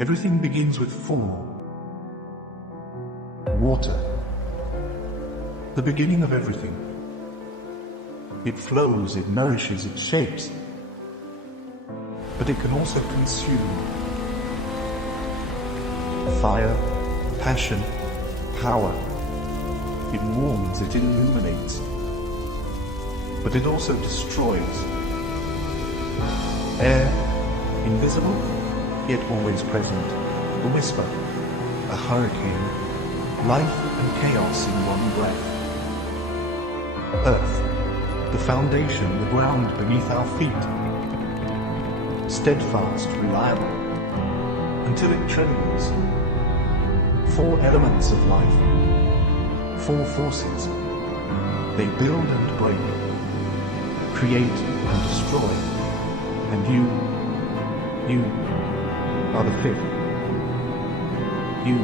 Everything begins with form. Water. The beginning of everything. It flows, it nourishes, it shapes. But it can also consume. Fire, passion, power. It warms, it illuminates. But it also destroys. Air, invisible, yet always present. A whisper, a hurricane, life and chaos in one breath. Earth, the foundation, the ground beneath our feet. Steadfast, reliable, until it trembles. 4 elements of life, 4 forces. They build and break, create and destroy. And you are the 5th. You